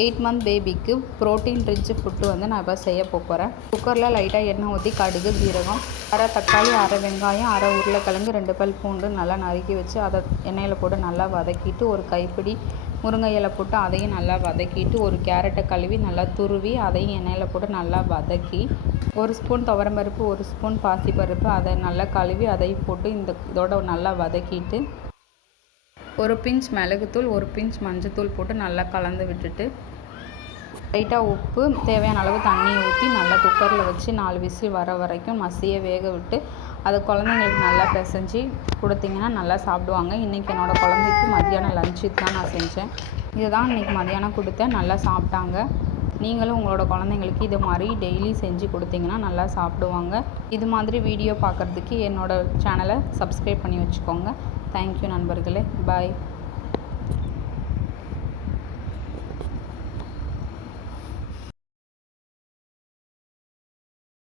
8 month பேபிக்கு protein rich food வந்து நான் இப்போ செய்ய போகிறேன். குக்கரில் லைட்டாக எண்ணெய் ஊற்றி கடுகு, ஜீரகம், அரை தக்காளி, அரை வெங்காயம், அரை உருளைக்கிழங்கு, 2 பல் பூண்டு நல்லா நறுக்கி வச்சு அதை எண்ணெயில் போட்டு நல்லா வதக்கிட்டு, ஒரு கைப்பிடி முருங்கை இலை போட்டு அதையும் நல்லா வதக்கிட்டு, ஒரு கேரட்டை கழுவி நல்லா துருவி அதையும் எண்ணெயில் போட்டு நல்லா வதக்கி, 1 ஸ்பூன் துவரம்பருப்பு, 1 ஸ்பூன் பாசிப்பருப்பு அதை நல்லா கழுவி அதையும் போட்டு இதோட நல்லா வதக்கிட்டு, ஒரு பிஞ்ச் மிளகுத்தூள், ஒரு பிஞ்ச் மஞ்சத்தூள் போட்டு நல்லா கலந்து விட்டுட்டு, லைட்டாக உப்பு, தேவையான அளவு தண்ணி ஊற்றி நல்லா குக்கரில் வச்சு 4 விசில் வர வரைக்கும் மசிய வேக விட்டு, அது குழந்தைங்களுக்கு நல்லா பிசைஞ்சு கொடுத்திங்கன்னா நல்லா சாப்பிடுவாங்க. இன்றைக்கி என்னோடய குழந்தைக்கு மத்தியானம் லஞ்சு தான் நான் செஞ்சேன். இதுதான் இன்றைக்கி மத்தியானம் கொடுத்தேன். நல்லா சாப்பிட்டாங்க. நீங்களும் உங்களோட குழந்தைங்களுக்கு இது மாதிரி டெய்லி செஞ்சு கொடுத்திங்கன்னா நல்லா சாப்பிடுவாங்க. இது மாதிரி வீடியோ பார்க்குறதுக்கு என்னோடய சேனலை சப்ஸ்கிரைப் பண்ணி வச்சுக்கோங்க. தேங்க்யூ நண்பர்களே. பாய்.